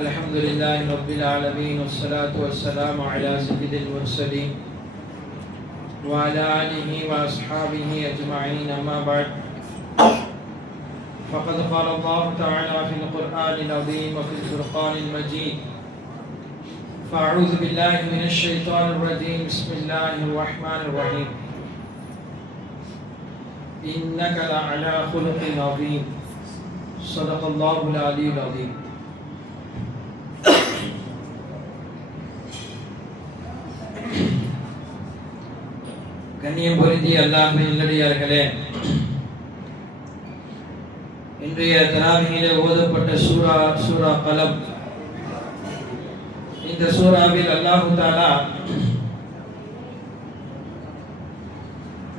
الحمد لله رب العالمين والصلاة والسلام على سيد المرسلين وعلى آله وأصحابه أجمعين أما بعد فقد قال الله تعالى في القرآن العظيم وفي الفرقان المجيد فأعوذ بالله من الشيطان الرجيم بسم الله الرحمن الرحيم إنك لعلى خلق عظيم صدق الله العلي العظيم. கண்ணியம் பொருந்திய அல்லாஹ்வின் நல்லடியார்களே, இன்றைய தராவியிலே ஓதப்பட்ட சூரா கலம். இந்த சூராவில் அல்லாஹ் தஆலா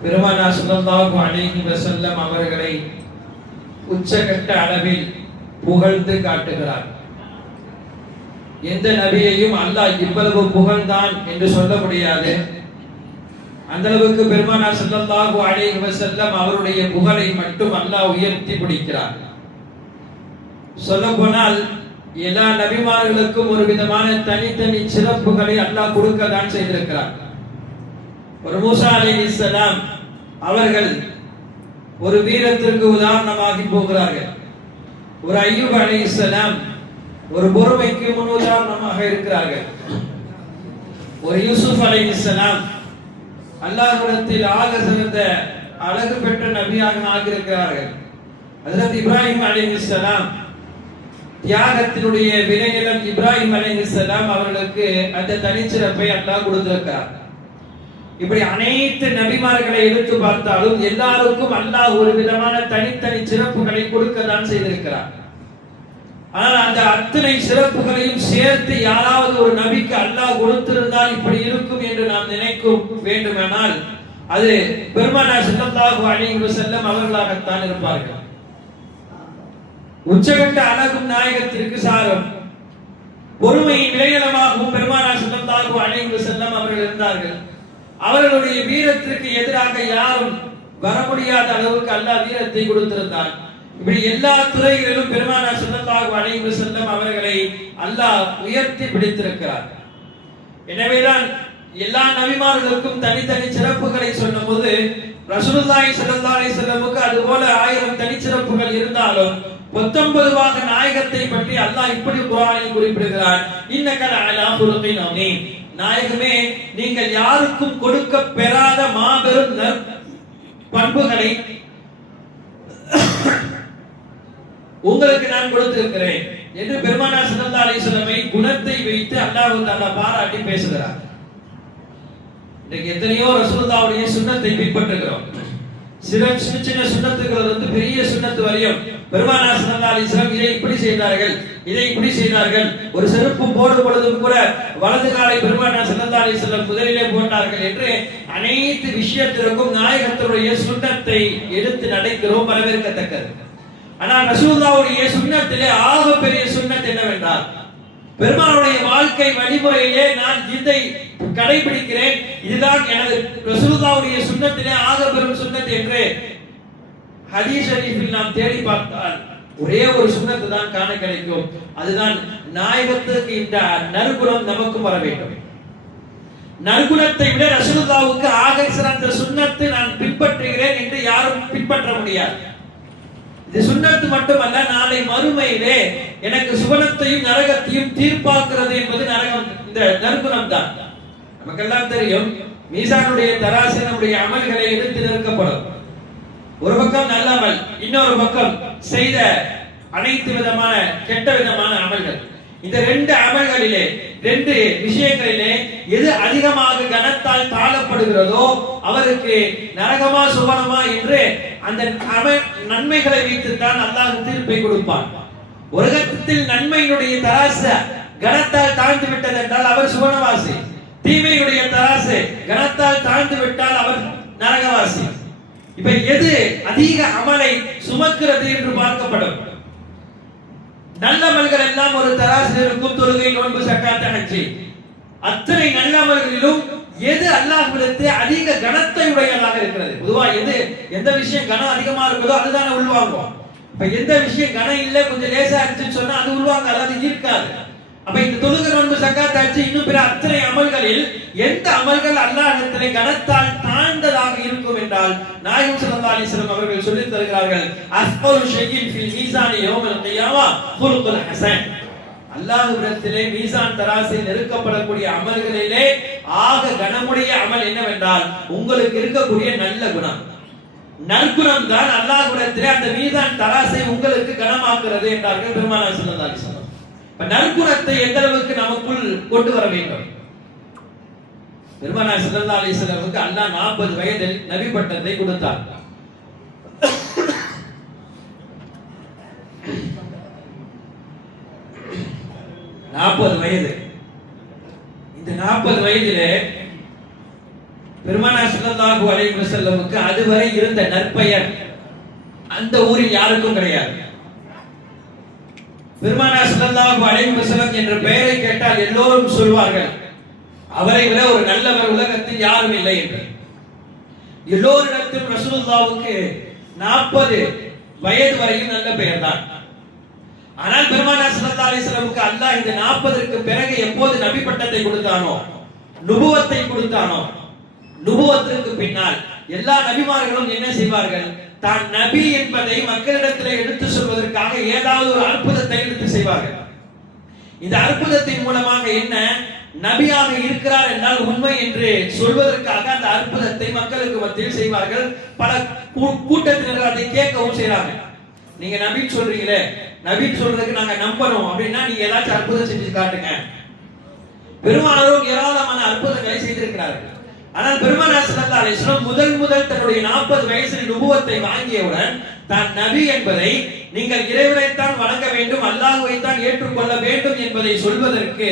பெருமானார் ஸல்லல்லாஹு அலைஹி வஸல்லம் அவர்களை உச்சகட்ட அளவில் புகழ்ந்து காட்டுகிறார். எந்த நபியையும் அல்லாஹ் இவ்வளவு புகழ்ந்தான் என்று சொல்ல முடியாது. அந்த அளவுக்கு பெருமானார் ஸல்லல்லாஹு அலைஹி வஸல்லம் அவருடைய புகழை மட்டும் அல்லாஹ் உயர்த்தி பிடிக்கிறார். சொல்லப்போனால் எல்லா நபிமார்களுக்கும் ஒரு விதமான தனித்தனி சிறப்புகளை அல்லாஹ் கொடுக்க தான் செய்திருக்கிறார். ஒரு மூசா அலைஹிஸ்ஸலாம் அவர்கள் ஒரு வீரத்திற்கு உதாரணமாகி போகிறார்கள். ஒரு அய்யூப் அலைஹிஸ்ஸலாம் ஒரு பொறுமைக்கு முன் உதாரணமாக இருக்கிறார்கள். ஒரு யூசுப் அலைஹிஸ்ஸலாம் அல்லாஹ்விடத்தில் ஆக சிறந்த அழகு பெற்ற நபியாக ஆகியிருக்கிறார்கள். ஹஜ்ரத் இப்ராஹிம் அலைஹிஸ்ஸலாம் தியாகத்தினுடைய விளைநிலம் இப்ராஹிம் அலைஹிஸ்ஸலாம் அவர்களுக்கு அந்த தனிச்சிறப்பை அல்லாஹ் கொடுத்திருக்கிறார். இப்படி அனைத்து நபிமார்களை எடுத்து பார்த்தாலும் எல்லாருக்கும் அல்லாஹ் ஒரு விதமான தனித்தனி சிறப்புகளை கொடுக்கத்தான் செய்திருக்கிறார். ஆனால் அந்த அத்தனை சிறப்புகளையும் சேர்த்து யாராவது ஒரு நபிக்கு அல்லாஹ் கொடுத்திருந்தால் இப்படி இருக்கும் என்று நாம் நினைக்கும் வேண்டுமானால் அது பெருமானார் ஸல்லல்லாஹு அலைஹி வஸல்லம் அவர்களாகத்தான் இருப்பார்கள். உச்சகட்ட அழகும் நாயகத்திற்கு சாரம் பொறுமையின் விளைநிலமாகவும் பெருமானார் ஸல்லல்லாஹு அலைஹி வஸல்லம் அவர்கள் இருந்தார்கள். அவர்களுடைய வீரத்திற்கு எதிராக யாரும் வர முடியாத அளவுக்கு அல்லாஹ் வீரத்தை கொடுத்திருந்தார். இப்படி எல்லா துறைகளிலும் பெருமானார் ஸல்லல்லாஹு அலைஹி வஸல்லம் அவர்களை அல்லாஹ் உயர்த்தி பிடித்திருக்கிறார். எனவேதான் எல்லா நபிமார்களுக்கும் தனித்தனி சிறப்புகளை சொன்னபோது ரசூலுல்லாஹி ஸல்லல்லாஹு அலைஹி வஸல்லமுக்கு அதுபோல 1000 தனிச்சிறப்புகள் இருந்தாலும் 19வாக நாயகத்தை பற்றி அல்லாஹ் இப்படி குர்ஆனில் குறிப்பிடுகிறார். இன்னக லஅலா குலுகின் அதீம். நாயகமே, நீங்கள் யாருக்கும் கொடுக்க பெறாத மாபெரும் பண்புகளை உங்களுக்கு நான் கொடுத்திருக்கிறேன் என்று பெருமானார் ஸல்லல்லாஹு அலைஹி வஸல்லம் குணத்தை வைத்து அல்லாஹ் தஆலா பாராட்டி பேசுகிறார். இன்னைக்கு எத்தனையோ ரசூலுல்லாஹ்வுடைய சுன்னத்தை பின்பற்றுகிறோம். சின்ன சுன்னத்துகள் பெரிய சுன்னத்து வரையும் பெருமானார் ஸல்லல்லாஹு அலைஹி வஸல்லம் இதை இப்படி செய்தார்கள், இதை இப்படி செய்தார்கள். ஒரு செருப்பு போடும் பொழுதும் கூட வலது காலை பெருமானார் ஸல்லல்லாஹு அலைஹி வஸல்லம் முதலிலே போட்டார்கள் என்று அனைத்து விஷயத்திற்கும் நாயகத்துடைய சுன்னத்தை எடுத்து நடக்கிறோம், வரவேற்கத்தக்கது. ஆனால் ரசூலுல்லாஹ்வுடைய சுன்னத்திலே ஆக பெரிய சுன்னத் என்னவென்றால் பெருமானுடைய வாழ்க்கை வழிமுறையிலே நான் இதை கடைபிடிக்கிறேன், இதுதான் எனது ரசூலுல்லாஹ்வுடைய சுன்னத்திலே ஆக பெரும் சுன்னத் என்று ஹதீஸ் ஷரீஃபில் நாம் தேடி பார்த்தால் ஒரே ஒரு சுன்னத்து தான் காண கிடைக்கும். அதுதான் நாயகத்துக்கு இந்த நற்குணம் நமக்கும் வர வேண்டும். நற்குணத்தை விட ரசூலுல்லாஹ்வுக்கு ஆக சிறந்த சுன்னத்து நான் பின்பற்றுகிறேன் என்று யாரும் பின்பற்ற முடியாது. இது சுன்னத்து மட்டுமல்ல, நாளை மறுமையிலே எனக்கு சுவனத்தையும் நரகத்தையும் தீர்ப்பாக்குறது என்பது நரகம், இந்த நற்குணம் தான். நமக்கெல்லாம் தெரியும், மீசானுடைய தராசு நம்முடைய அமல்களை எடுத்து நிற்கப்படும். ஒரு பக்கம் நல்ல அமல், இன்னொரு பக்கம் செய்த அனைத்து விதமான கெட்ட விதமான அமல்கள். இந்த ரெண்டு அமல்களிலே, ரெண்டு விஷயங்களிலே எது அதிகமாக கனத்தால் தாழப்படுகிறதோ அவருக்கு நரகமா சுவனமா என்று அந்த நன்மைகளை வைத்துத்தான் அல்லாஹ் தீர்ப்பை கொடுப்பான். உலகத்தில் நன்மையினுடைய தராசு கனத்தால் தாழ்ந்து விட்டது என்றால் அவர் சுவனவாசி, தீமையுடைய தராசு கனத்தால் தாழ்ந்து விட்டால் அவர் நரகவாசி. இப்ப எது அதிக அமலை சுமக்கிறது என்று பார்க்கப்படும். நல்லமல்கள் எல்லாம் ஒரு தராசில் இருக்கும், தொழுகை, நோன்பு, ஸகாத், ஹஜ். அத்தனை நல்லமல்களிலும் எது அல்லாஹ்விடத்தே அதிக கனத்தை உடையதாக இருக்கிறது. பொதுவா எது எந்த விஷயம் கனம் அதிகமா இருக்குதோ அதுதான் உள்வாங்குவோம். இப்ப எந்த விஷயம் கனம் இல்ல கொஞ்சம் லேசா இருந்துச்சுன்னு சொன்னா அது உருவாங்க, அது இருக்காது. அப்ப இந்த தொழுகை, நோன்பு, ஜக்காத், ஹஜ் இன்னும் பிற அத்தனை அமல்களில் எந்த அமல்கள் அல்லாஹ்விடத்திலே கனத்தால் தாழ்ந்ததாக இருக்கும் என்றால் நாயகம் ஸல்லல்லாஹு அலைஹி வஸல்லம் அவர்கள் சொல்லித் தருகிறார்கள், அஸ்கரு ஷைஇன் ஃபில் மீசானி யௌமல் கியாமா குல்குல் ஹஸன். அல்லாஹ்விடத்திலே மீசான் தராசில் நெருக்கப்படக்கூடிய அமல்களிலே ஆக கனமுடைய அமல் என்னவென்றால் உங்களுக்கு இருக்கக்கூடிய நல்ல குணம், நற்குணம் தான் அல்லாஹ்விடத்திலே அந்த மீசான் தராசை உங்களுக்கு கனமாக்குறது என்றார்கள் பெருமானார் ஸல்லல்லாஹு அலைஹி வஸல்லம். நற்குணத்தை எந்த அளவுக்கு நமக்குள் கொண்டு வர வேண்டும்? பெருமானார் ஸல்லல்லாஹு அலைஹி வஸல்லமுக்கு அல்லாஹ் 40 வயதில் நபி பட்டத்தை கொடுத்தார். வயது. இந்த 40 வயதிலே பெருமானார் ஸல்லல்லாஹு அலைஹி வஸல்லமுக்கு அதுவரை இருந்த நற்பெயர் அந்த ஊரில் யாருக்கும் கிடையாது. பெருமானார் ஸல்லல்லாஹு அலைஹி வஸல்லம் என்ற பெயரை கேட்டால் எல்லோரும் சொல்வார்கள், அவரை விட ஒரு நல்லவர் உலகத்தில் யாரும் இல்லை என்று. எல்லோரிடத்திலும் ரசூலுல்லாஹ்வுக்கு 40 வயது வரையும் நல்ல பெயர் தான். ஆனால் பெருமானார் ஸல்லல்லாஹு அலைஹி வஸல்லமுக்கு அல்லாஹ் இந்த 40ற்கு பிறகு எப்போது நபி பட்டத்தை கொடுத்தானோ, நுபுவத்தை கொடுத்தானோ, நுபுவத்திற்கு பின்னால் எல்லா நபிமார்களும் என்ன செய்வார்கள்? தான் நபி என்பதை மக்களிடத்தில் எடுத்து சொல்வதற்காக ஏதாவது ஒரு அற்புதத்தை எடுத்து செய்வார்கள். இந்த அற்புதத்தின் மூலமாக என்ன, நபியாக இருக்கிறார் என்றால் உண்மை என்று சொல்வதற்காக அந்த அற்புதத்தை மக்களுக்கு மத்தியில் செய்வார்கள். பல கூட்டத்தினர் அதை கேட்கவும் செய்றாங்க. நீங்க நபி சொல்றீங்களே, நபி சொல்றதுக்கு நாங்க நம்பணும் அப்படின்னா நீங்க ஏதாச்சும் அற்புதம் செஞ்சு காட்டுங்க. பெருமானாரும் ஏராளமான அற்புதங்களை செய்திருக்கிறார்கள். ஆனால் பெருமானார் ஸல்லல்லாஹு அலைஹி வஸல்லம் முதல் தன்னுடைய 40 வயசில் நுபுவத்தை வாங்கியவுடன் தான் நபி என்பதை, நீங்கள் இறைவனைத்தான் வணங்க வேண்டும், அல்லாஹ்வைத்தான் ஏற்றுக்கொள்ள வேண்டும் என்பதை சொல்வதற்கு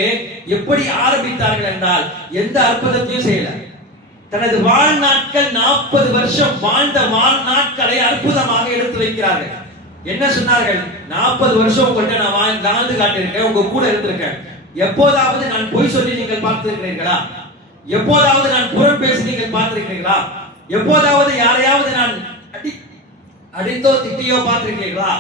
எப்படி ஆரம்பித்தார்கள் என்றால் எந்த அற்புதத்தையும் செய்யல. தனது வாழ்நாட்கள் 40 வருஷம் வாழ்ந்த வாழ்நாட்களை அற்புதமாக எடுத்து வைக்கிறார்கள். என்ன சொன்னார்கள்? 40 வருஷம் உங்கள்கிட்ட நான் வாழ்ந்து காட்டியிருக்கேன், உங்க கூட இருந்திருக்கேன். எப்போதாவது நான் பொய் சொல்லி நீங்கள் பார்த்திருக்கிறீர்களா? எப்போதாவது நான் புறம் பேசி நீங்கள் பார்த்திருக்கிறீர்களா? எப்போதாவது யாரையாவது நான் அடித்தோ திட்டியோ பார்த்திருக்கிறீர்களா?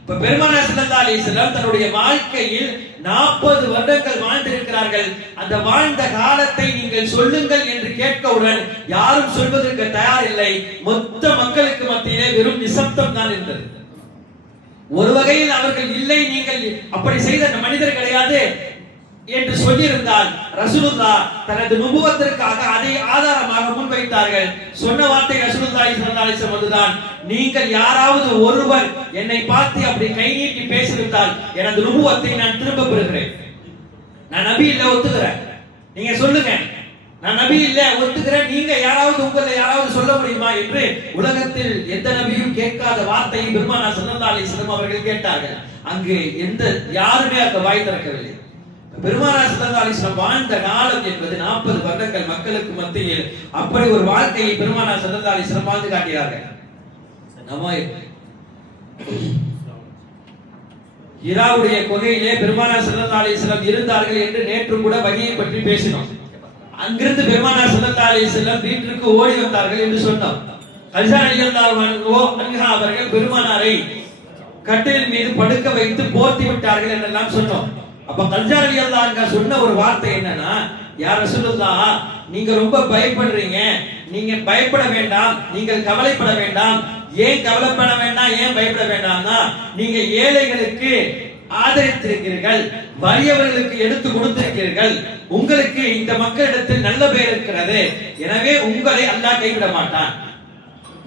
இப்ப பெருமானார் ஸல்லல்லாஹு அலைஹி வஸல்லம் தன்னுடைய வாழ்க்கையில் 40 வருடங்கள் வாழ்ந்திருக்கிறார்கள். அந்த வாழ்ந்த காலத்தை நீங்கள் சொல்லுங்கள் என்று கேட்கவுடன் யாரும் சொல்வதற்கு தயார் இல்லை. மொத்த மக்களுக்கு மத்தியிலே வெறும் நிசப்தம் தான் இருந்தது. ஒரு வகையில் அவர்கள் இல்லை, நீங்கள் அப்படி செய்த மனிதர் கிடையாது என்று சொல்லியிருந்தால் ரசூலுல்லாஹ் தனது நுபுவத்திற்காக அதை ஆதாரமாக முன்வைத்தார்கள். சொன்ன வார்த்தை ரசூலுல்லாஹி ஸல்லல்லாஹு அலைஹி வஸல்லம் தான், நீங்கள் யாராவது ஒருவர் என்னை பார்த்து அப்படி கை நீட்டி பேசிவிட்டால் எனது நுபுவத்தை நான் திரும்ப பெறுகிறேன். நான் நபி இல்ல, ஒத்துக்கிறேன். நீங்க சொல்லுங்க, நான் நபி இல்ல, ஒத்துக்கிறேன். நீங்க யாராவது உங்களை யாராவது சொல்ல முடியுமா என்று உலகத்தில் எந்த நபியும் கேட்காத வார்த்தையை பெருமானார் ஸல்லல்லாஹு அலைஹி வஸல்லம் அவர்கள் கேட்டார்கள். அங்கு எந்த யாருமே அந்த வாய் திறக்கவில்லை. பெருமானார் ஸல்லல்லாஹு அலைஹி வஸல்லம் வாழ்ந்த காலம் என்பது 40 வருடங்கள் மக்களுக்கு மத்தியில் அப்படி ஒரு வாழ்க்கையை பெருமானார் ஸல்லல்லாஹு அலைஹி வஸல்லம் வாழ்ந்து காட்டினார்கள். நம்ம ஹிராவுடைய குகையிலே பெருமானார் ஸல்லல்லாஹு அலைஹி வஸல்லம் இருந்தார்கள் என்று நேற்று கூட வஹீயை பற்றி பேசினோம். அங்கிருந்து பெருமானார் ஸல்லல்லாஹு அலைஹி வஸல்லம் வீட்டிற்கு ஓடி வந்தார்கள் என்று சொன்னோம். ஹஜ்ஜா ரலியல்லாஹு அன்ஹா அவர்கள் பெருமானாரை கட்டிலின் மீது படுக்க வைத்து போர்த்தி விட்டார்கள் என்றெல்லாம் சொன்னோம். அப்ப ஹஜ்ஜா ரலியல்லாஹு அன்ஹா சொன்ன ஒரு வார்த்தை என்னன்னா, யா ரசூலுல்லாஹ், நீங்க ரொம்ப பயப்படுறீங்க, நீங்க பயப்பட வேண்டாம், நீங்கள் கவலைப்பட வேண்டாம். ஏன் கவலைப்பட வேண்டாம், ஏன் பயப்பட வேண்டாம்னா, நீங்க ஏழைகளுக்கு ஆதரித்திருக்கிறீர்கள், வறியவர்களுக்கு எடுத்து கொடுத்திருக்கிறீர்கள், உங்களுக்கு இந்த மக்களிடத்தில் நல்ல பெயர் இருக்கிறது, எனவே உங்களை அல்லாஹ் கைவிட மாட்டான்.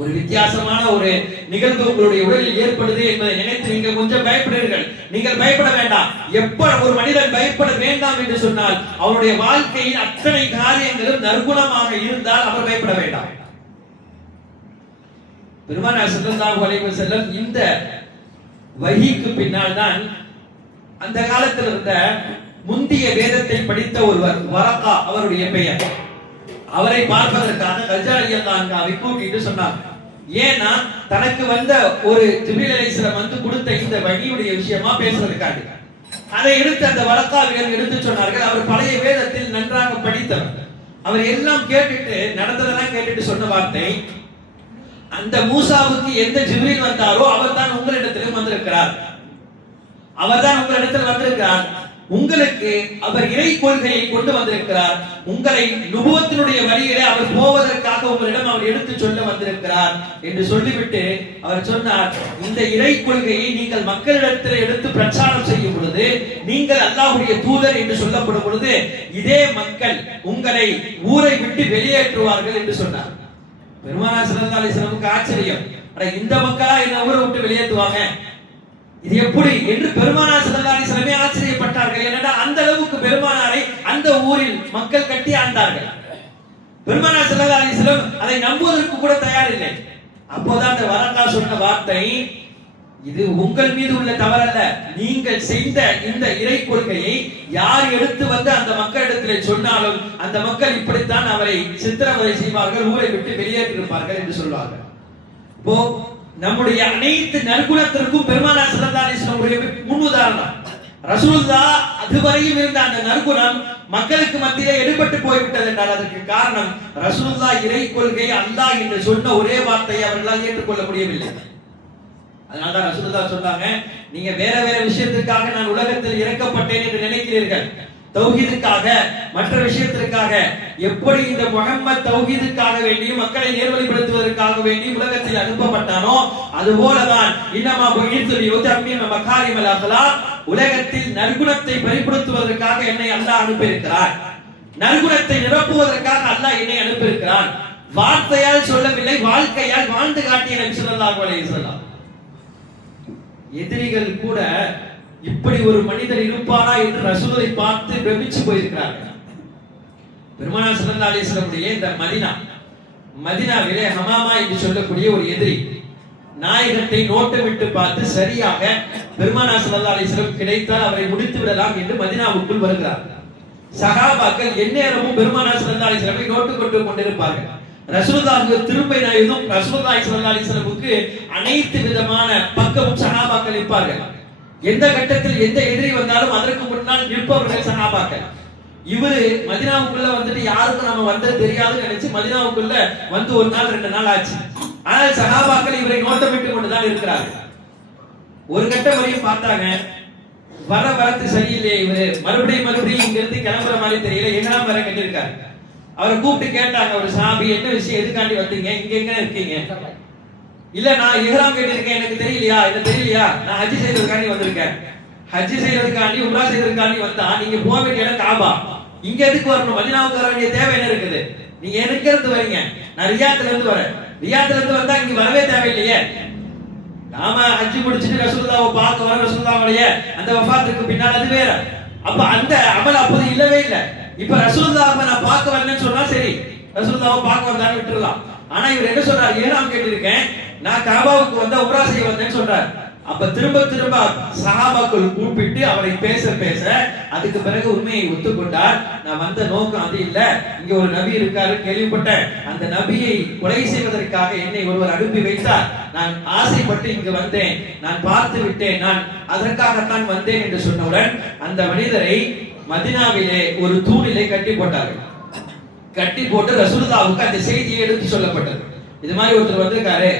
ஒரு வித்தியாசமான ஒரு நிகழ்வு உங்களுடைய உடலில் ஏற்படுது என்பதை நினைத்து நீங்கள் கொஞ்சம் பயப்படுகிறீர்கள். நீங்கள் பயப்பட வேண்டாம். எப்ப ஒரு மனிதன் பயப்பட வேண்டாம் என்று சொன்னால் அவருடைய வாழ்க்கையில் அத்தனை காரியங்களும் நற்குணமாக இருந்தால் அவர் பயப்பட வேண்டாம். பெருமானார் ஸல்லல்லாஹு அலைஹி வஸல்லம் இந்த வஹீக்கு பின்னால் தான் அந்த காலத்தில் இருந்த முந்திய வேதத்தை படித்த ஒருவர், வரகா அவருடைய பெயர், அவரை பார்ப்பதற்காக ஹஜ்ஜா ரலியல்லாஹு அன்ஹாவை கூட்டிட்டு சொன்னார். ஏன்னா தனக்கு வந்த ஒரு ஜிப்ரீல் அலைஹிஸ்ஸலாம் வந்து கொடுத்த இந்த வஹீயுடைய விஷயமா பேசுறதுக்காக அதை எடுத்து அந்த வரகாவிடம் எடுத்து சொன்னார்கள். அவர் பழைய வேதத்தில் நன்றாக படித்தவர். அவர் எல்லாம் கேட்டுட்டு நடந்ததெல்லாம் கேட்டுட்டு சொன்ன வார்த்தை, அந்த மூசாவுக்கு எந்த ஜிப்ரீல் வந்தாரோ அவர் தான் உங்களிடத்திலும் வந்திருக்கிறார். அவர்தான் உங்களிடத்தில் வந்திருக்கிறார். உங்களுக்கு அவர் இறை கொள்கையை கொண்டு வந்திருக்கிறார். உங்களை நுபுவத்தினுடைய வழியிலே அவர் போவதற்காக உங்களிடம் அவர் எடுத்து சொல்ல வந்திருக்கிறார் என்று சொல்லிவிட்டு அவர் சொன்னார், இந்த இறை கொள்கையை நீங்கள் மக்களிடத்தில் எடுத்து பிரச்சாரம் செய்யும் பொழுது, நீங்கள் அல்லாஹ்வுடைய தூதர் என்று சொல்லப்படும் பொழுது, இதே மக்கள் உங்களை ஊரை விட்டு வெளியேற்றுவார்கள் என்று சொன்னார். பெருமானார் ஸல்லல்லாஹு அலைஹி வஸல்லம் ஆச்சரியம், அட இந்த மக்களா என்ன ஊரை விட்டு வெளியேற்றுவாங்க, இது எப்படி என்று பெருமானார் ஸல்லல்லாஹு அலைஹி வஸல்லம் ஆச்சரியப்பட்டார்கள். ஏனென்றா அந்த அளவுக்கு பெருமானாரை அந்த ஊரில் மக்கள் கட்டி ஆண்டார்கள். பெருமானார் ஸல்லல்லாஹு அலைஹி வஸல்லம் அதை நம்புவதற்கு கூட தயார் இல்லை. அப்போதான் அந்த வரக்கா சொன்ன வார்த்தை, இது உங்கள் மீது உள்ள தவறல்ல, நீங்கள் செய்த இந்த இறை கொள்கையை யார் எடுத்து வந்து அந்த மக்களிடத்திலே சொன்னாலும் அந்த மக்கள் இப்படித்தான் அவரை சித்திரவதை செய்வார்கள், ஊரை விட்டு வெளியேற்றிருப்பார்கள் என்று சொல்வார்கள். இப்போ நம்முடைய அனைத்து நற்குணத்திற்கும் பெருமானார் ஸல்லல்லாஹு அலைஹி வஸல்லம் முன் உதாரணம். ரசூலுல்லாஹ் அதுவரையும் இருந்த அந்த நற்குணம் மக்களுக்கு மத்தியிலே எடுபட்டு போய்விட்டது என்றால் அதற்கு காரணம் ரசூலுல்லாஹ் இறை கொள்கை அல்லாஹ் என்று சொன்ன ஒரே வார்த்தையை அவர்களால் ஏற்றுக்கொள்ள முடியவில்லை. அதனால்தான் ரசூலுல்லாஹ் சொன்னாங்க, நீங்க வேற வேற விஷயத்துக்காக நான் உலகத்தில் இறக்கப்பட்டேன் என்று நினைக்கிறீர்கள், தௌஹீதுக்காக மற்ற விஷயத்திற்காக எப்படி இந்த முஹம்மது தௌஹீதுக்காக வேண்டி மக்களை நேர்வழிப்படுத்துவதற்காக வேண்டி உலகத்தில் அனுப்பப்பட்டானோ அதுபோலதான் இன்னமா புஇத்து லியுதம்மிம மகாரிமல் அக்லாக், உலகத்தில் நற்குணத்தை பரிபடுத்துவதற்காக என்னை அல்லாஹ் அனுப்பியிருக்கிறார், நற்குணத்தை நிரப்புவதற்காக அல்லாஹ் என்னை அனுப்பியிருக்கிறான். வார்த்தையால் சொல்லவில்லை, வாழ்க்கையால் வாழ்ந்து காட்டிய நபி ஸல்லல்லாஹு அலைஹி வஸல்லம். எதிரிகள் கூட இப்படி ஒரு மனிதர் இருப்பாரா என்று ரசூலை பார்த்து பிரமிச்சு போயிருக்கிறார்கள். பெருமானார் ஸல்லல்லாஹு அலைஹி வஸல்லம் இந்த மதீனாவிலே ஹமாமா என்று சொல்லக்கூடிய ஒரு எதிரி நாயகத்தை நோட்டமிட்டு பார்த்து சரியாக பெருமானார் ஸல்லல்லாஹு அலைஹி வஸல்லம் கிடைத்தால் அவரை முடித்து விடலாம் என்று மதீனாவுக்குள் வருகிறார். சஹாபாக்கள் எந்நேரமும் பெருமானார் ஸல்லல்லாஹு அலைஹி வஸல்லம் நோட்டு கொண்டு கொண்டிருப்பார்கள். ரசூலுல்லாஹ்வுக்கு திரும்ப நாயகம் ரசூலுல்லாஹி ஸல்லல்லாஹு அலைஹி வஸல்லமுக்கு அனைத்து விதமான பக்கமும் சஹாபாக்கள் இருப்பார்கள். எந்த கட்டத்தில் எந்த எதிரி வந்தாலும் அதற்கு முன்னால் நிற்பவர்கள் சஹாபாக்கள். இவரு மதீனாவுக்குள்ள வந்துட்டு யாருக்கும் நம்ம வந்தது தெரியாதுன்னு நினைச்சு மதீனாவுக்குள்ள வந்து ஒரு நாள் 2 நாள் ஆச்சு. ஆனால் சஹாபாக்கள் இவரை நோட்டமிட்டு கொண்டுதான் இருக்கிறார்கள். ஒரு கட்டம் வரையும் பார்த்தாங்க, வரத்து சரியில்லையே, இவரு மறுபடியும் இங்க இருந்து கிளம்புற மாதிரி தெரியல, எங்கெல்லாம் வர கட்டிருக்காரு. அவரை கூப்பிட்டு கேட்டாங்க, ஒரு சாபி என்ன விஷயம், எதுக்காண்டி வந்தீங்க, இங்க எங்க இருக்கீங்க? இல்ல நான் இஹ்ராம் கட்டிருக்கேன், எனக்கு தெரியலையா, என்ன தெரியலையா, நான் ஹஜ் செய்யறதுக்காண்டி வந்திருக்கேன், ஹஜ் செய்யறதுக்காண்டி உம்ரா செய்யறதுக்காண்டி வந்தா நீங்க போக வேண்டிய இடம் காபா, இங்க எதுக்கு வரணும், மதீனாவுக்கு வர வேண்டிய தேவை என்ன இருக்குது, நீங்க எங்க இருந்து வரீங்க, நான் ரியாத்ல இருந்து வரேன், ரியாத்ல இருந்து வந்தா இங்க வரவே தேவையில்லையே, நாம ஹஜ் முடிச்சிட்டு ரசூலுல்லாஹ்வை பார்க்க வர ரசூலுல்லாஹ்வுடைய அந்த வஃபாத்துக்கு பின்னால் அது வேற. அப்ப அந்த அமல் அப்போது இல்லவே இல்லை. இப்ப ரசூலுல்லாஹ்வை நான் பார்க்க வரேன்னு சொன்னா சரி, ரசூலுல்லாஹ்வை பார்க்க வந்தான்னு விட்டுறலாம். ஆனா இவர் என்ன சொல்றாரு, இஹ்ராம் கேட்டிருக்கேன், நான் காபாவுக்கு வந்தா உம்ரா செய்ய வந்தேன்னு சொல்றாரு. அப்ப திரும்ப சஹாபாக்கள் கூப்பிட்டு அவரை பேச அதுக்கு பிறகு உண்மையை ஒத்துக்கொண்டார். நான் வந்த நோக்கம் அது இல்ல, இங்க ஒரு நபி இருக்காரு கேள்விப்பட்டேன், அந்த நபியை கொலை செய்வதற்காக என்னை ஒருவர் அனுப்பி வைத்தார், நான் ஆசைப்பட்டு இங்கு வந்தேன், நான் பார்த்து விட்டேன், நான் அதற்காகத்தான் வந்தேன் என்று சொன்னவுடன் அந்த மனிதரை மதீனாவிலே ஒரு தூணிலே கட்டி போட்டார்கள். கட்டி போட்டு ரசூலுல்லாஹ்வுக்கு அந்த செய்தியை எடுத்து சொல்லப்பட்டது. இது மாதிரி ஒருத்தர் வந்திருக்காரு,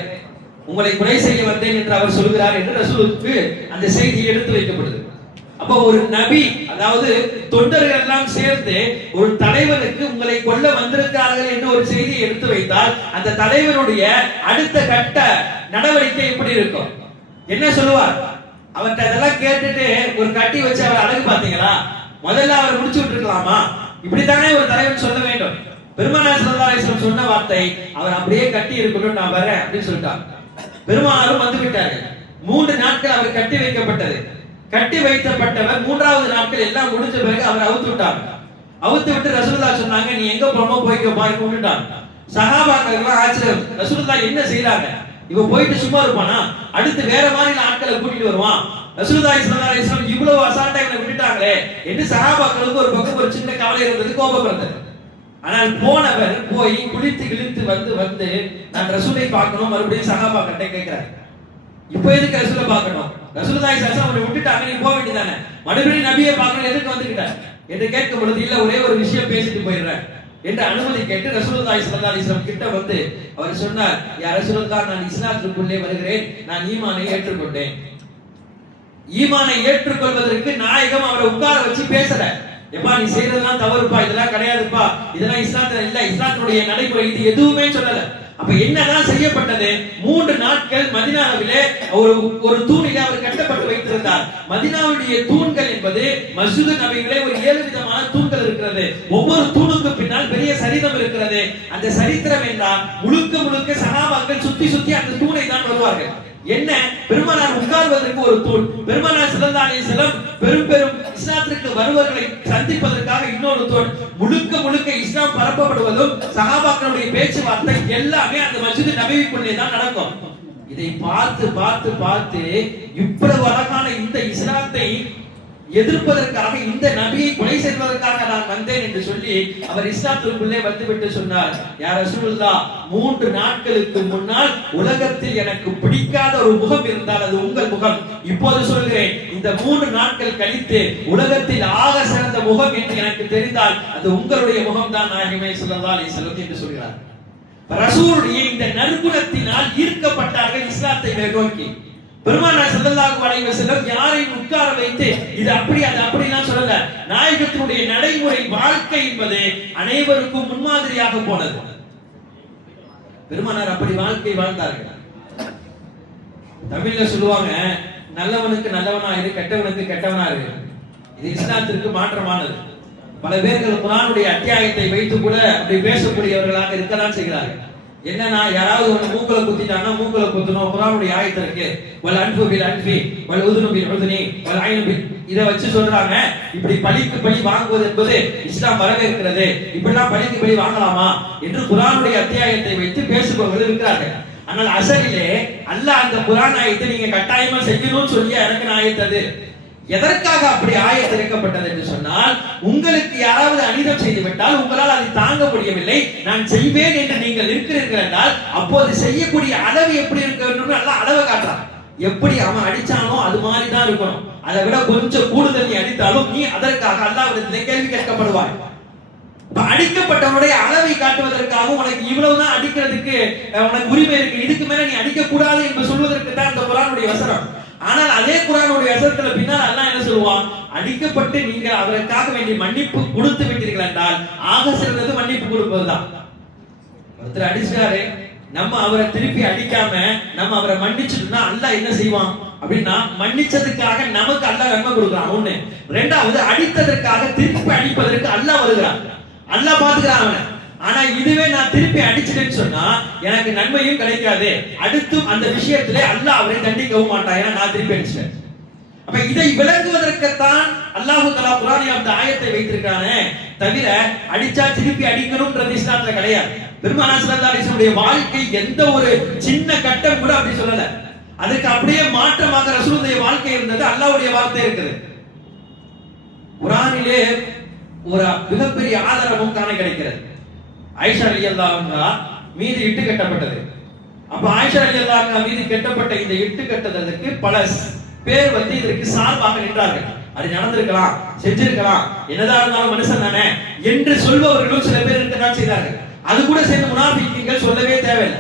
உங்களை கொலை செய்ய வந்தேன் என்று அவர் சொல்கிறார் என்று ரசூலுக்கு அந்த செய்தி எடுத்து வைக்கப்படுது. அப்ப ஒரு நபி, அதாவது தொண்டர்கள் எல்லாம் சேர்ந்து ஒரு தலைவனுக்கு உங்களை கொல்ல வந்திருக்கிறார்கள் என்று ஒரு செய்தியை எடுத்து வைத்தால் அந்த தலைவனுடைய அடுத்த கட்ட நடவடிக்கை எப்படி இருக்கும், என்ன சொல்லுவார்? அவர்கிட்ட அதெல்லாம் கேட்டுட்டு ஒரு கட்டி வச்சு அவர் அழகு பார்த்தீங்களா, முதல்ல அவர் முடிச்சு விட்டுருக்கலாமா? இப்படித்தானே ஒரு தலைவன் சொல்ல வேண்டும். பெருமானார் ஸல்லல்லாஹு அலைஹி வஸல்லம் சொன்ன வார்த்தை, அவர் அப்படியே கட்டி இருக்கட்டும், நான் வரேன் அப்படின்னு சொல்லிட்டார். பெருமானாரும் வந்து விட்டார்கள். 3 நாட்கள் அவர் கட்டி வைக்கப்பட்டது. கட்டி வைக்கப்பட்டவர் 3வது நாட்கள் எல்லாம் முடிஞ்ச பிறகு அவர் அவுத்து விட்டார். அவுத்து விட்டு ரசூலுல்லாஹ் சொன்னாங்க, நீ எங்க போறமோ போய்க்கோ பாய் கொண்டுட்டான். சஹாபாக்கள் ஆச்சரியம், ரசூலுல்லாஹ் என்ன செய்யறாங்க, இவ போயிட்டு சும்மா இருப்பானா, அடுத்து வேற மாதிரி ஆட்களை கூட்டிட்டு வருவான், ரசூலுல்லாஹி ஸல்லல்லாஹு அலைஹி வஸல்லம் இவ்வளவு அசால்ட்டா இவனை விட்டுட்டாங்களே என்று சஹாபாக்களுக்கு ஒரு பக்கம் ஒரு சின்ன கவலை இருந்தது, கோபம் இருந்தது. ஆனால் போனவர் போய் குளித்து கிழித்து வந்து நான் ரசூலை பார்க்கணும், மறுபடியும் சஹாபாக்கிட்ட கேட்கிறார், இப்போ எதுக்கு ரசூலை பார்க்கணும், ரசூலுல்லாஹி ஸல்லல்லாஹு அலைஹி வஸல்லம் அவரை விட்டுட்டாங்க, நீ போக வேண்டியதானே, மறுபடியும் நபியை பார்க்கணும் எதுக்கு வந்துக்கிட்ட என்று கேட்கும் பொழுது, இல்ல ஒரே ஒரு விஷயம் பேசிட்டு போயிடுறேன், என்று அனுமதி கேட்டு ரசூலுல்லாஹி ஸல்லல்லாஹு அலைஹி வஸல்லம் கிட்ட வந்து அவர் சொன்னார், யா ரசூலுல்லாஹ், நான் இஸ்லாத்துக்குள்ளே வருகிறேன், நான் ஈமானை ஏற்றுக்கொண்டேன். ஈமானை ஏற்றுக்கொள்வதற்கு நாயகம் அவரை உட்கார வச்சு பேசல. எப்பா நீ செய்யறதெல்லாம் தவறுப்பா, இதெல்லாம் கிடையாதுப்பா, இதெல்லாம் இஸ்லாத்துல இல்ல, இஸ்லாத்தினுடைய நடைமுறை இது எதுவுமே சொல்லல. அப்ப என்னதான் செய்யப்பட்டது? 3 நாட்கள் மதீனாவிலே ஒரு தூணிலே அவர் கட்டப்பட்டு வைத்திருந்தார். மதீனாவுடைய தூண்கள் என்பது மஸ்ஜித் நபியிலே ஒரு 7 விதமான தூண்கள் இருக்கிறது. ஒவ்வொரு தூணுக்கு பின்னால் பெரிய சரித்திரம் இருக்கிறது. அந்த சரித்திரம் என்றால் முழுக்க முழுக்க சஹாபாக்கள் சுத்தி சுத்தி அந்த தூணை தான் வருவார்கள். என்ன, பெருமானார் உட்கார்வதற்கு ஒரு தூண், பெருமானார் ஸல்லல்லாஹு அலைஹி வஸல்லம் பெரும் இஸ்லாத்திற்கு வருவர்களை சந்திப்பதற்காக இன்னொரு தூண். முழுக்க முழுக்க இஸ்லாம் பரப்பப்படுவதும் சஹாபாக்களுடைய பேச்சுவார்த்தை எல்லாமே அந்த மஸ்ஜித் நபவிக்குள்ளே தான் நடக்கும். இதை பார்த்து பார்த்து பார்த்து இவ்வளவு அழகான இந்த இஸ்லாத்தை எதிர்ப்பதற்காக, இந்த நபியை கொலை செய்வதற்காக நான் வந்தேன் என்று சொல்லி அவர் இஸ்லாத்திற்குள்ளே வந்துவிட்டு சொன்னார், யா ரசூலுல்லாஹ், 3 நாட்களுக்கு முன்னால் உலகத்தில் எனக்கு பிடிக்காத ஒரு முகம் இருந்தால் அது உங்கள் முகம். இப்போது சொல்கிறேன், இந்த 3 நாட்கள் கழித்து உலகத்தில் ஆக சிறந்த முகம் என்று எனக்கு தெரிந்தால் அது உங்களுடைய முகம் தான் நாயகமே ஸல்லல்லாஹு அலைஹி வஸல்லம் என்று சொல்கிறார். ரசூலுடைய இந்த நற்குணத்தினால் ஈர்க்கப்பட்டார்கள் இஸ்லாத்தை நோக்கி. பெருமானார் ஸல்லல்லாஹு அலைஹி வஸல்லம் யாரையும் உட்கார வைத்து இது அப்படி அது அப்படிலாம் சொல்லல. நாயகத்தினுடைய நடைமுறை வாழ்க்கை என்பது அனைவருக்கும் முன்மாதிரியாக போனது. பெருமானார் அப்படி வாழ்க்கை வாழ்ந்தார்கள். தமிழ்ல சொல்லுவாங்க, நல்லவனுக்கு நல்லவனா இரு, கெட்டவனுக்கு கெட்டவனா இரு. இது இஸ்லாத்திற்கு மாற்றமானது. பல பேர்கள் குர்ஆனுடைய அத்தியாயத்தை வைத்து கூட அப்படி பேசக்கூடியவர்களாக இருக்கதான் செய்கிறார்கள். என்னன்னா, யாராவது ஒரு மூக்கல குத்திட்டானா மூக்கல குத்தணும், குர்ஆனுடைய ஆயத்து இருக்கு, வல் அன்ஃபு பில் அன்ஃபி வல் உதுனு பில் உதுனி வல் ஐனு பில், இத வச்சு சொல்றாங்க. இப்படி பழிக்கு பழி வாங்குவது என்பது இஸ்லாம் வரவேற்கிறது, இப்படிலாம் பழிக்கு பழி வாங்கலாமா என்று குர்ஆனுடைய அத்தியாயத்தை வைத்து பேசுபவர்கள் இருக்கிறார்கள். ஆனால் அசலிலே அல்லாஹ் அந்த குர்ஆன் ஆயத்தை நீங்க கட்டாயமா செய்யணும்னு சொல்லி எனக்கு ஆயத்தது. எதற்காக அப்படி ஆயத்து இறக்கப்பட்டது என்று சொன்னால், உங்களுக்கு யாராவது அநீதம் செய்து விட்டால் உங்களால் அதை தாங்க முடியவில்லை, நான் செய்வேன் என்று நீங்கள் இருக்கிறீர்கள் என்றால் அப்போது செய்யக்கூடிய அளவு எப்படி இருக்க வேண்டும் நல்லா அளவை காட்டுறான். எப்படி அவன் அடிச்சானோ அது மாதிரி தான் இருக்கணும். அதை விட கொஞ்சம் கூடுதல் நீ அடித்தாலும் நீ அதற்காக அல்லாஹ்விடத்திலே கேள்வி கேட்கப்படுவாய். அடிக்கப்பட்டவனுடைய அளவை காட்டுவதற்காக உனக்கு இவ்வளவுதான் அடிக்கிறதுக்கு உனக்கு உரிமை இருக்கு, இதுக்கு மேல நீ அடிக்க கூடாது என்று சொல்வதற்கு தான் அந்த குர்ஆனுடைய வசனம். ஆனால் அதே குர்ஆனுடைய வசனத்துல பின்னால் அல்லாஹ் என்ன சொல்வான், அடிக்கப்பட்டு நீங்கள் அதற்காக வேண்டிய மன்னிப்பு கொடுத்து விட்டீர்கள் என்றால் ஆக சிறந்தது மன்னிப்பு கொடுப்பதுதான். ஒருத்தர் அடிச்சாரு, நம்ம அவரை திருப்பி அடிக்காம நம்ம அவரை மன்னிச்சுட்டோம்னா அல்லாஹ் என்ன செய்வான் அப்படின்னா, மன்னிச்சதுக்காக நமக்கு அல்லாஹ் நன்மை கொடுக்குறான் ஒண்ணு. ரெண்டாவது, அடித்ததற்காக திருப்பி அடிப்பதற்கு அல்லாஹ் வருகிறான், அல்லாஹ் பாத்துக்கிறான் அவனை. ஆனா இதுவே நான் திருப்பி அடிச்சிட்டேன்னு சொன்னா எனக்கு நன்மையும் கிடைக்காது, அடுத்தும் அந்த விஷயத்திலே அல்லாஹ் அவரை தண்டிக்கவும் மாட்டான், ஏன்னா நான் திருப்பி அடிச்சிட்டேன். அப்ப இதை விளங்குவதற்குத்தான் அல்லாஹ் தஆலா குர்ஆனில் அந்த ஆயத்தை வைத்திருக்கானே தவிர அடிச்சா திருப்பி அடிக்கணும்ன்றது இஸ்லாத்துல கிடையாது. பெருமானார் ஸல்லல்லாஹு அலைஹி வஸல்லம் வாழ்க்கை எந்த ஒரு சின்ன கட்டம் கூட அப்படி சொல்லல. அதுக்கு அப்படியே மாற்றமாக ரசூலுடைய வாழ்க்கை இருந்தது, அல்லாஹ்வுடைய வார்த்தை இருக்குது. குர்ஆனிலே ஒரு மிகப்பெரிய ஆதாரமும் காண கிடைக்கிறது. ஆயிஷா ரலியல்லாஹு அன்ஹா மீது இட்டு கட்டப்பட்டது. அப்ப ஆயிஷா ரலியல்லாஹு அன்ஹா மீது கட்டப்பட்ட இந்த இட்டு கட்டுறதுக்கு பல பேர் வந்து இதற்கு சார்பாக நின்றார்கள். அது நடந்திருக்கலாம், செஞ்சிருக்கலாம், என்னதான் இருந்தாலும் மனுஷன் தானே என்று சொல்பவர்களும் சில பேர் இருக்கதான் செய்தார்கள். அது கூட சேர்ந்து முனாஃபிக்குகள் சொல்லவே தேவையில்லை.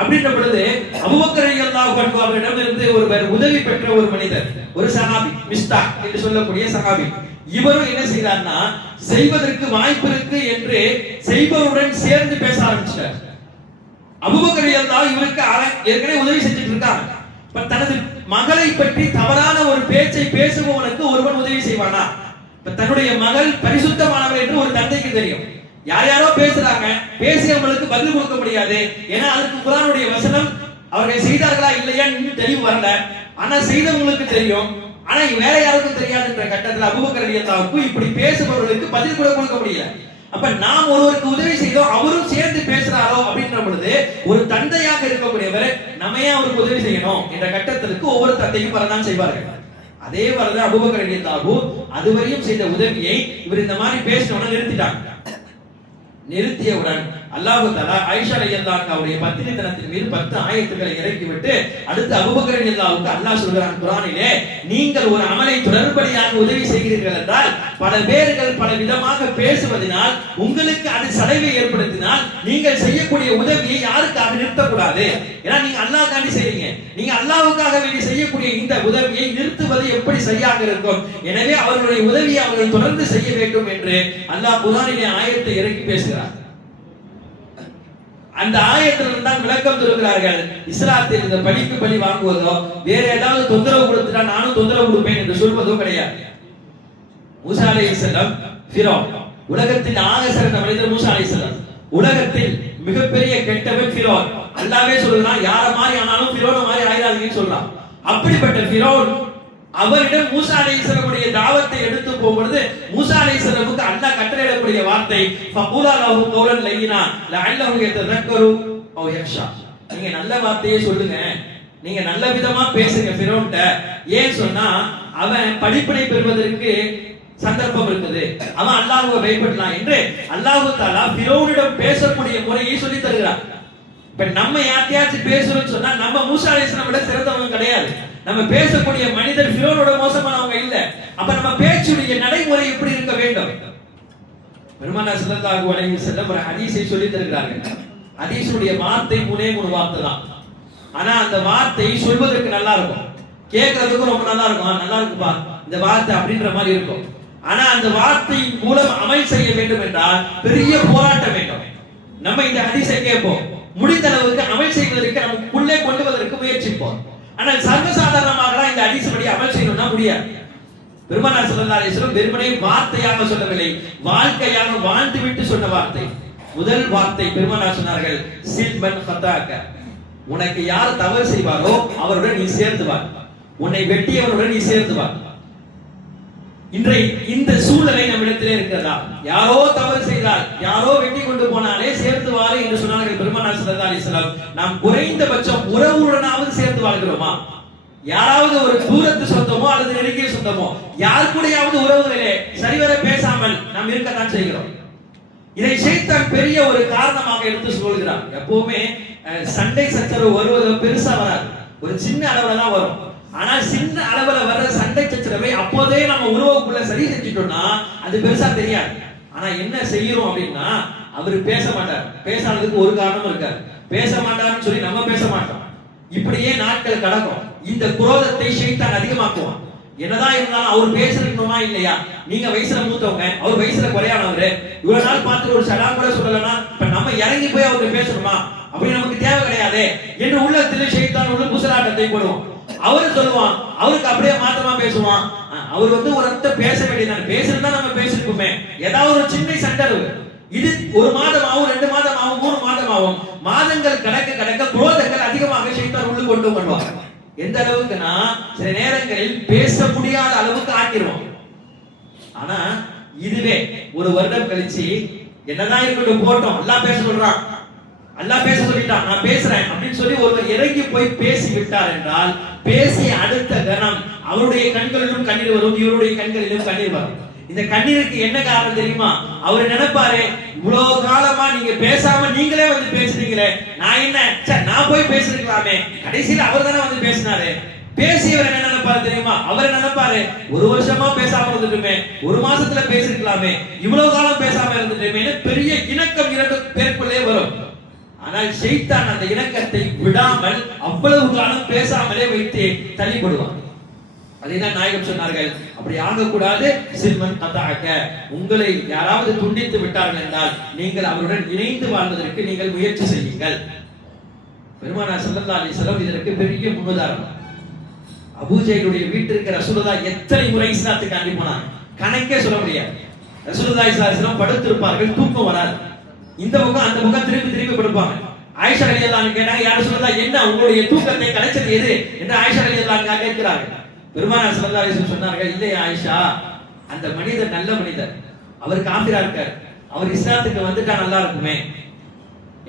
அப்படின்ற பொழுது அபூபக்கர் ரலியல்லாஹு அன்ஹு அவரிடமிருந்து ஒருவர் உதவி பெற்ற ஒரு மனிதர், ஒரு சஹாபி, மிஸ்தாக் என்று சொல்லக்கூடிய சஹாபி, இவரும் என்ன செய்தார்னா செய்வதற்கு வாய்ப்பு இருக்கு என்று செய்பவருடன் சேர்ந்து பேச ஆரம்பிச்சார். அபூபக்கர் ரலியல்லாஹு இவருக்கு ஏற்கனவே உதவி செஞ்சுட்டு இருக்காங்க. தனது மகளை பற்றி தவறான ஒரு பேச்சை பேசுபவனுக்கு ஒருவன் உதவி செய்வானா? தன்னுடைய மகள் பரிசுத்தமானவள் என்று ஒரு தந்தைக்கு தெரியும். யார் யாரோ பேசுறாங்க, பேசியவங்களுக்கு பதில் கொடுக்க முடியாது, ஏன்னா அதுக்கு குர்ஆனுடைய வசனம் அவர்கள் செய்தார்களா இல்லையா இன்னும் தெளிவு வரல. ஆனா செய்தவங்களுக்கு தெரியும், ஆனா வேற யாருக்கும் தெரியாதுன்ற கட்டத்தில் அபூபக்கர் ரலியல்லாஹு இப்படி பேசுபவர்களுக்கு பதில் கூட கொடுக்க முடியல. அப்ப நாம் ஒருவருக்கு உதவி செய்தோம், அவரும் சேர்ந்து பேசுறாரோ அப்படின்ற பொழுது ஒரு தந்தையாக இருக்கக்கூடியவர் நம்ம ஏன் அவருக்கு உதவி செய்யணும் என்ற கட்டத்திற்கு ஒவ்வொரு தந்தையும் வரதான் செய்வார்கள். அதே வரதான் அபூபக்கர் ரலியல்லாஹு அதுவரையும் செய்த உதவியை இவர் இந்த மாதிரி பேசினோட நிறுத்திட்டாங்க. நிறுத்தியவுடன் அல்லாஹ் தஆலா ஆயிஷா ரலியல்லாஹு அன்ஹாவுடைய பத்தினித்தனத்தின் மீது 10 ஆயத்துக்களை இறக்கிவிட்டு அடுத்து அபூபக்கர் ரலியல்லாஹுக்கு அல்லாஹ் சொல்கிறான் குர்ஆனிலே, நீங்கள் ஒரு அமலை தொடர்படியாக உதவி செய்கிறீர்கள் என்றால் பல பேர்கள் பல விதமாக பேசுவதனால் உங்களுக்கு அது சலைவை ஏற்படுத்தினால் நீங்கள் செய்யக்கூடிய உதவியை யாருக்காக நிறுத்தக்கூடாது. ஏன்னா நீங்க அல்லாஹ்காண்டி செய்றீங்க, நீங்க அல்லாஹ்வுக்காக வேண்டி செய்யக்கூடிய இந்த உதவியை நிறுத்துவது எப்படி சரியாக இருக்கும்? எனவே அவர்களுடைய உதவியை அவர்கள் தொடர்ந்து செய்ய வேண்டும் என்று அல்லாஹ் குர்ஆனிலே ஆயத்தை இறக்கி பேசுகிறார். அந்த ஆயத்திலிருந்து தான் விளக்கம் தருகிறார்கள். இஸ்லாத்தில் இந்த பழிக்கு பழி வாங்குவதோ வேற ஏதாவது தொந்தரவு கொடுத்துட்டா நானும் தொந்தரவு கொடுப்பேன் என்று சொல்வதோ கிடையாது. மூசா அலைஹிஸ்ஸலாம் ஃபிரௌன், உலகத்தில் ஆக சிறந்த மனிதர் மூசா அலைஹிஸ்ஸலாம். உலகத்தில் மிகப்பெரிய கெட்டவன் ஃபிரௌன். அல்லாஹ்வே சொல்றான், யார மாதிரி ஆனாலும் ஃபிரௌன மாதிரி ஆயிராதீங்கன்னு சொல்றான். அப்படிப்பட்ட ஃபிரௌன் அவரிடம் மூசா அலைஹிஸ்ஸலாமுடைய தாவத்தை எடுத்து போகும்போது மூசா அலைஹிஸ்ஸலாமுக்கு அல்லாஹ் கட்டளையிடக்கூடிய வார்த்தை ஃபகுலா லஹு கௌலன் லய்யினா லஅல்லஹு யததக்கரு அவ் யக்ஷா. நீங்க நல்ல வார்த்தையே சொல்லுங்க, நீங்க நல்ல விதமா பேசுங்க ஃபிரௌன்ட்ட. ஏன் சொன்னா அவன் படிப்பினை பெறுவதற்கு சந்தர்ப்பம் இருக்குது, அவன் அல்லாஹ்வை பயப்படலாம் என்று அல்லாஹ் தஆலா ஃபிரௌனிடம் பேசக்கூடிய முறையை சொல்லி தருகிறார். இப்ப நம்ம யார்ட்டையாச்சும் பேசுறோம்னு சொன்னா நம்ம மூசா அலைஹிஸ்ஸலாம் விட சிறந்தவங்க கிடையாது. நம்ம பேசக்கூடிய மனிதர் ஃபிரௌனோட மோசமானவங்க இல்ல. அப்ப நம்ம பேச்சுடைய நடைமுறை எப்படி இருக்க வேண்டும்? பெருமானார் ஸல்லல்லாஹு அலைஹி வஸல்லம் ஒரு ஹதீஸை சொல்லி தருகிறார்கள். ஹதீஸுடைய வார்த்தை 3 வார்த்தை தான். ஆனா அந்த வார்த்தை சொல்வதற்கு நல்லா இருக்கும், கேட்கிறதுக்கு ரொம்ப நல்லா இருக்கும். நல்லா இருக்குப்பா இந்த வார்த்தை அப்படின்ற மாதிரி இருக்கும். ஆனா அந்த வார்த்தை மூலம் அமல் செய்ய வேண்டும் என்றால் பெரிய போராட்டம் வேண்டும். நம்ம இந்த ஹதீஸை கேட்போம், முடிந்த அளவுக்கு அமல் செய்வதற்கு நமக்குள்ளே கொண்டு வருவதற்கு முயற்சிப்போம். ஆனால் சர்வசாதாரணமாக இந்த ஹதீஸ் படி அமல் செய்யணும்னா முடியாது. பெருமானார் ஸல்லல்லாஹு அலைஹி வஸல்லம் வெறுமனே வார்த்தையாக சொல்லவில்லை, வாழ்க்கையாக வாழ்ந்து விட்டு சொன்ன வார்த்தை. முதல் வார்த்தை பெருமானார் சொன்னார்கள், சில்மன் ஃபதாக, உனக்கு யார் தவறு செய்வாரோ அவருடன் நீ சேர்ந்து வா, உன்னை வெட்டியவருடன் நீ சேர்ந்து வா. இன்றை இந்த சூழ்நிலை நம்மிடத்திலே இருக்கிறதா? யாரோ தவறு செய்தால், யாரோ வெட்டி கொண்டு போனாலே சேர்ந்து வாரு என்று சொன்னார்கள் பெருமானார் ஸல்லல்லாஹு அலைஹி வஸல்லம். நாம் குறைந்தபட்சம் உறவுடனாவது சேர்ந்து வாழ்கிறோமா? யாராவது ஒரு தூரத்து சொந்தமோ அல்லது நெருங்கிய சொந்தமோ யார் கூடயாவது உறவுகளிலே சரிவர பேசாமல் நாம் இருக்கத்தான் செய்கிறோம். இதை ஷைத்தான் பெரிய ஒரு காரணமாக எடுத்து சொல்கிறார். எப்பவுமே சண்டை சச்சரவு வருவது பெருசா வராது, ஒரு சின்ன அளவுல தான் வரும். ஆனா சின்ன அளவுல வர்ற சண்டை சச்சரவை அப்போதே நம்ம உறவுக்குள்ள சரி செஞ்சுட்டோம்னா அது பெருசா தெரியாது. ஆனா என்ன செய்யறோம் அப்படின்னா, அவரு பேச மாட்டார், பேசாததுக்கு ஒரு காரணமும் இருக்காது, பேச மாட்டார்னு சொல்லி நம்ம பேச மாட்டோம். இப்படியே நாட்கள் கடக்கும். இந்த குரோதத்தை ஷைத்தான் அதிகமாக்குவான். என்னதான் இருந்தாலும் அவர் பேசிருக்கணுமா இல்லையா? நீங்க வயசுல மூத்தவங்க, அவர் வயசுல குறையானவரு, இவ்வளவு நாள் பார்த்துட்டு ஒரு சலாம் கூட சொல்லலன்னா இப்ப நம்ம இறங்கி போய் அவருக்கு பேசணுமா? அப்படி நமக்கு தேவை கிடையாது என்று உள்ளத்தில் ஷைத்தான் உள்ள புசலாட்டத்தை போடுவோம். அவரு சொல்லுவான், அவருக்கு அப்படியே மாத்தமா பேசுவான். அவர் ஒரு இடத்த பேச வேண்டியதான், பேசுறதா நம்ம பேசிருப்போமே. ஏதாவது ஒரு சின்ன சண்டை, இது 1 மாதம் ஆகும், 2 மாதம் ஆகும், 3 மாதம் ஆகும். மாதங்கள் கடக்க கடக்க குரோதங்கள் அதிகமாக ஷைத்தான் உள்ள கொண்டு வருவாங்க. எந்த அளவுக்குன்னா சில நேரங்களில் பேச முடியாத அளவுக்கு ஆக்கிடுவோம். ஆனா இதுவே 1 வருடம் கழிச்சு என்னதான் இருக்கட்டும் போட்டோம், அல்லாஹ் பேச சொல்றான், அல்லாஹ் பேச சொல்லிட்டான், நான் பேசுறேன் அப்படின்னு சொல்லி ஒருவர் இறங்கி போய் பேசி விட்டார் என்றால் பேசிய அடுத்த கணம் அவருடைய கண்களிலும் கண்ணீர் வரும், இவருடைய கண்களிலும் கண்ணீர் வரும். இந்த கண்ணீருக்கு என்ன காரணம் தெரியுமா? அவர் நினைப்பாரு, இவ்வளவு காலமா நீங்க பேசாம நீங்களே வந்து பேசுறீங்களே, நான் என்ன நான் போய் பேசிருக்கலாமே, கடைசியில அவர் தானே வந்து பேசினாரு. பேசியவர் என்ன நினைப்பாரு தெரியுமா? அவர் நினைப்பாரு, 1 வருஷமா பேசாம இருந்துட்டுமே, 1 மாசத்துல பேசிருக்கலாமே, இவ்வளவு காலம் பேசாம இருந்துட்டுமே, பெரிய இணக்கம் 2 பேருக்குள்ளே வரும். ஆனால் ஷைத்தான் அந்த இணக்கத்தை விடாமல் அவ்வளவு காலம் பேசாமலே வைத்து தள்ளிப்படுவான். அதைதான் நாயகம் சொன்னார்கள், அப்படி ஆகக்கூடாது. சில்மன் கதாக்க, உங்களை யாராவது துண்டித்து விட்டார்கள் என்றால் நீங்கள் அவருடன் இணைந்து வாழ்வதற்கு நீங்கள் முயற்சி செய்யுங்கள். பெருமானார் ஸல்லல்லாஹு அலைஹி வஸல்லம் இதற்கு பெரிய முன்னுதாரணம். அபூஜஹலுடைய வீட்டிற்கு ரசூலுல்லாஹ் எத்தனை முறை இஸ்லாத்துக்கு அனுப்பி போனார் கணக்கே சொல்ல முடியாது. ரசூலுல்லாஹி ஸல்லல்லாஹு அலைஹி வஸல்லம் படுத்திருப்பார்கள், தூக்கம் வராது, இந்த பக்கம் அந்த பக்கம் திருப்பி திருப்பி படுப்பாங்க. ஆயிஷா ரலியல்லாஹு அன்ஹா கேட்டாங்க, யா ரசூலுல்லாஹ் என்ன உங்களுடைய தூக்கத்தை கலைச்சது எது என்று ஆயிஷா ரலியல்லாஹு அன்ஹா கேட்கிறார்கள். பெருமானார் ஸல்லல்லாஹு அலைஹி வஸல்லம் சொன்னார்கள், இல்லை ஆயிஷா, அந்த மனிதர் நல்ல மனிதர், அவர் காஃபிரா இருக்கார், அவர் இஸ்லாத்துக்கு வந்துட்டா நல்லா இருக்குமே.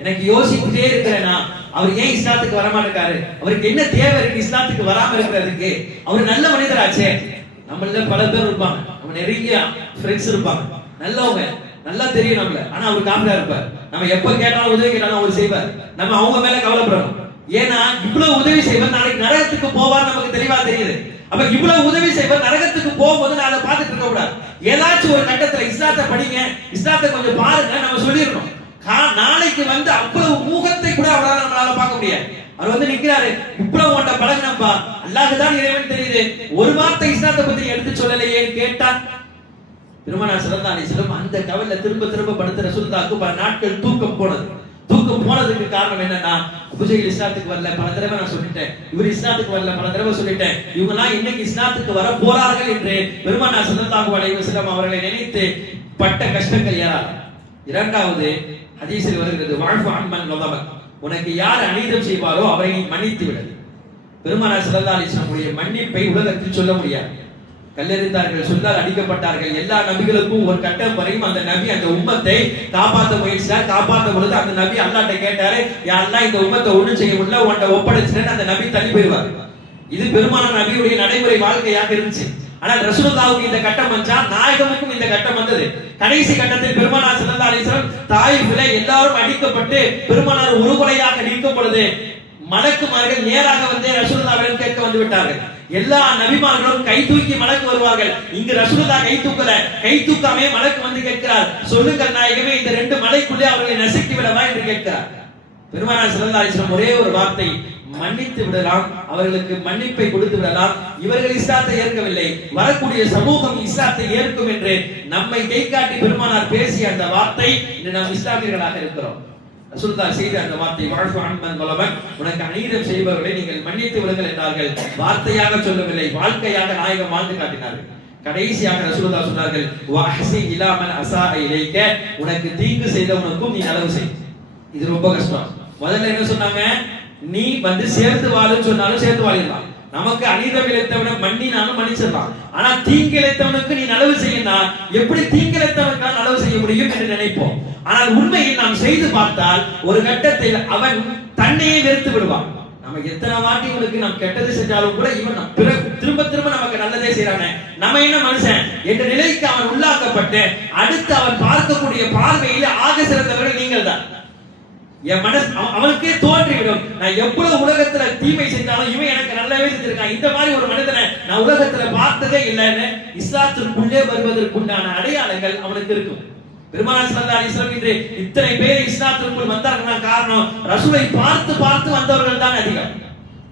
எனக்கு யோசிச்சுட்டே இருக்கிறேனா, அவர் ஏன் இஸ்லாத்துக்கு வர மாட்டேங்காரு, அவருக்கு என்ன தேவை இருக்கு இஸ்லாத்துக்கு வராம இருக்கிறதுக்கு? அவர் நல்ல மனிதராச்சே. நம்மள பல பேர் இருப்பாங்க, நம்ம நிறைய ஃப்ரெண்ட்ஸ் இருப்பாங்க, நல்லவங்க, நல்லா தெரியும் நம்மள. ஆனா அவர் காஃபிரா இருப்பார். நம்ம எப்ப கேட்டாலும் உதவி கேட்டாலும் அவர் செய்வார். நம்ம அவங்க மேல கவலைப்படணும். ஏன்னா இவ்வளவு உதவி செய்வார், நாளைக்கு நரகத்துக்கு போவார் நமக்கு தெளிவா தெரியுது. அப்ப இவ்வளவு உதவி செய்வார், நரகத்துக்கு போகும்போது நான் அதை பார்த்துட்டு இருக்க கூடாது. ஏதாச்சும் ஒரு கட்டத்துல இஸ்லாத்தை படிங்க, இஸ்லாத்தை கொஞ்சம் பாருங்க நம்ம சொல்லிடணும். நாளைக்கு வந்து அவ்வளவு ஊகத்தை கூட அவரால் நம்மளால பார்க்க முடியாது. அவர் வந்து நிக்கிறாரு, இவ்வளவு உன்ட பழகினப்பா, அல்லாஹ்தான் இறைவன் தெரியுது, ஒரு வார்த்தை இஸ்லாத்தை பத்தி எடுத்து சொல்லலையேன்னு கேட்டா பெருமானார் ஸல்லல்லாஹு அலைஹி வஸல்லம் அந்த கவலையில திரும்ப திரும்ப படுத்த ரசூலுல்லாஹ்க்கு பல நாட்கள் தூக்கம் போனது. தூக்கம் போனதுக்கு காரணம் என்னன்னா, அபூஜஹல் இஸ்லாத்துக்கு வரல, பல தடவை நான் சொல்லிட்டேன். இவர் இஸ்லாத்துக்கு வரல, பல தடவை சொல்லிட்டேன். இவங்க எல்லாம் இன்னைக்கு இஸ்லாத்துக்கு வர போறார்கள் என்று பெருமானார் ஸல்லல்லாஹு அலைஹி வஸல்லம் அவர்களை நினைத்து பட்ட கஷ்டங்கள் யார். இரண்டாவது ஹதீஸில் வருகிறது, வஅஃபு அம்மன் வதமக், உனக்கு யார் அநீதம் செய்வாரோ அவரை நீ மன்னித்து விடு. பெருமானார் ஸல்லல்லாஹு அலைஹி வஸல்லம் மன்னிப்பை உலகத்தில் சொல்ல முடியாது. கல்லெறிந்தார்கள், சொல்லால் அடிக்கப்பட்டார்கள். எல்லா நபிகளுக்கும் ஒரு கட்டம் வரையும் அந்த நபி அந்த உம்மத்தை காப்பாற்ற முயற்சியார். காப்பாற்ற பொழுது அந்த நபி அல்லாஹ்ட்ட கேட்டாரு, யா அல்லாஹ் இந்த உம்மத்தை ஒண்ணும் செய்ய முடியல, உன்கிட்ட ஒப்படைச்சிட்டேன்னு அந்த நபி தள்ளி போயிடுவார். இது பெருமானார் நபியுடைய நடைமுறை வாழ்க்கையாக இருந்துச்சு. ஆனால் ரசூலுல்லாஹ்வுக்கு இந்த கட்டம் வந்தா, நாயகமுக்கும் இந்த கட்டம் வந்தது. கடைசி கட்டத்தில் பெருமானார் ஸல்லல்லாஹு அலைஹி வஸல்லம் தாயிஃபிலே எல்லாரும் அடிக்கப்பட்டு பெருமானார் ஒரு கொலையாக நீக்கும் பொழுது மலக்குமார்கள் நேராக வந்து ரசூலுல்லாஹ்விடம் கேட்க வந்து விட்டார்கள். எல்லா நபிமார்களும் கை தூக்கி மலக்கு வருவார்கள். இங்கு ரசூலுல்லாஹ் கை தூக்கல, கை தூக்காமே மலக்கு வந்து கேட்கிறார், சொல்லுங்கள் நாயகமே, இந்த ரெண்டு மலைக்குள்ளே அவர்களை நசுக்கி விடவா என்று கேட்கிறார். பெருமானார் ஸல்லல்லாஹு அலைஹி வஸல்லம் ஒரே ஒரு வார்த்தை, மன்னித்து விடலாம், அவர்களுக்கு மன்னிப்பை கொடுத்து விடலாம். இவர்கள் இஸ்லாத்தை ஏற்கவில்லை, வரக்கூடிய சமூகம் இஸ்லாத்தை ஏற்கும் என்று நம்மை கை காட்டி பெருமானார் பேசிய அந்த வார்த்தை, இன்று நாம் இஸ்லாமியர்களாக இருக்கிறோம். ரசூலுல்லாஹ் செய்த அந்த வார்த்தை, வஅஃபு அம்மன் வலமன், உனக்கு அநீதம் செய்பவர்களை நீங்கள் மன்னித்து விடுங்கள் என்றார்கள். வார்த்தையாக சொல்லவில்லை, வாழ்க்கையாக நாயகம் வாழ்ந்து காட்டினார்கள். கடைசியாக ரசூலுல்லாஹ் சொன்னார்கள், வஅஹ்சி இலா மன் அஸாஅ இலைக, உனக்கு தீங்கு செய்தவனுக்கும் நீ நலவு செய். இது ரொம்ப கஷ்டம். முதல்ல என்ன சொன்னாங்க, நீ வந்து சேர்த்து வாழுன்னு சொன்னாலும் சேர்த்து வாழிடலாம். நமக்கு அநீதம் இழைத்தவனை மன்னினாலும் மன்னிச்சிடலாம். ஆனா தீங்கு இழைத்தவனுக்கு நீ நலவு செய்யணும், எப்படி தீங்கு இழைத்தவனுக்கு நலவு செய்ய முடியும் என்று நினைப்போம். ஆனால் உண்மையில் நாம் செய்து பார்த்தால் ஒரு கட்டத்தில் அவன் தன்னையே வெறுத்து விடுவான். நம்ம எத்தனை வாட்டி உனக்கு நாம் கெட்டது செஞ்சாலும் கூட இவன் திரும்ப திரும்ப நமக்கு நல்லதே செய்யறானே, நம்ம என்ன மனுஷன் என்ற நிலைக்கு அவன் உள்ளாக்கப்பட்டு அடுத்து அவன் பார்க்கக்கூடிய பார்வையில் ஆக சிறந்தவர்கள் நீங்கள் தான். என் மனசு அவனுக்கே தோன்றிவிடும், நான் எவ்வளவு உலகத்துல தீமை செஞ்சாலும் இவன் எனக்கு நல்லாவே செஞ்சிருக்கான், இந்த மாதிரி ஒரு மனிதனை நான் உலகத்துல பார்த்ததே இல்லைன்னு இஸ்லாத்திற்குள்ளே வருவதற்குண்டான அடையாளங்கள் அவனுக்கு இருக்கும். பெருமானார் ஸல்லல்லாஹு அலைஹி வஸல்லம் இன்று இத்தனை பேர் இஸ்லாத்திற்குள் வந்தார்கள், காரணம் ரசூலை பார்த்து பார்த்து வந்தவர்கள் தான் அதிகம்.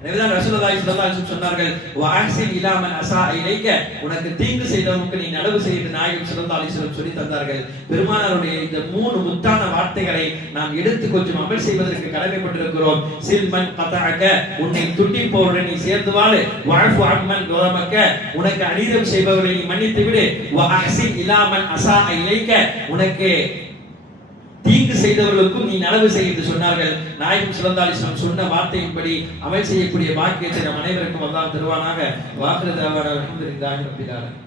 எனவேதான் ரசூலுல்லாஹி ஸல்லல்லாஹு அலைஹி வஸல்லம் சொன்னார்கள், வஅஹ்சின் இலா மன் அஸாஅ இலைக, உனக்கு தீங்கு செய்தவனுக்கு நீ நலவு செய் என்று நாயகம் ஸல்லல்லாஹு அலைஹி வஸல்லம் சொல்லி தந்தார்கள். பெருமானாருடைய இந்த மூணு முத்தான வார்த்தைகளை நாம் எடுத்து கொஞ்சம் அமல் செய்வதற்கு கடமைப்பட்டிருக்கிறோம். சில்மன் கதஅக, உன்னை துண்டிப்பவரை நீ சேர்த்து வாழு. வஅஃபு அம்மன் வலமக, உனக்கு அநீதம் செய்பவரை நீ மன்னித்து விடு. வஅஹ்சின் இலா மன் அஸாஅ இலைக, உனக்கு தீங்கு செய்தவர்களுக்கும் நீ நலவு செய் என்று சொன்னார்கள். நாயகம் ஸல்லல்லாஹு அலைஹி வஸல்லம் சொன்ன வார்த்தையின்படி அமல் செய்யக்கூடிய பாக்கியத்தை நம் அனைவருக்கும் அல்லாஹ் தருவானாக. வாஹிரு தஅவானா அல்ஹம்துலில்லாஹி ரப்பில் ஆலமீன்.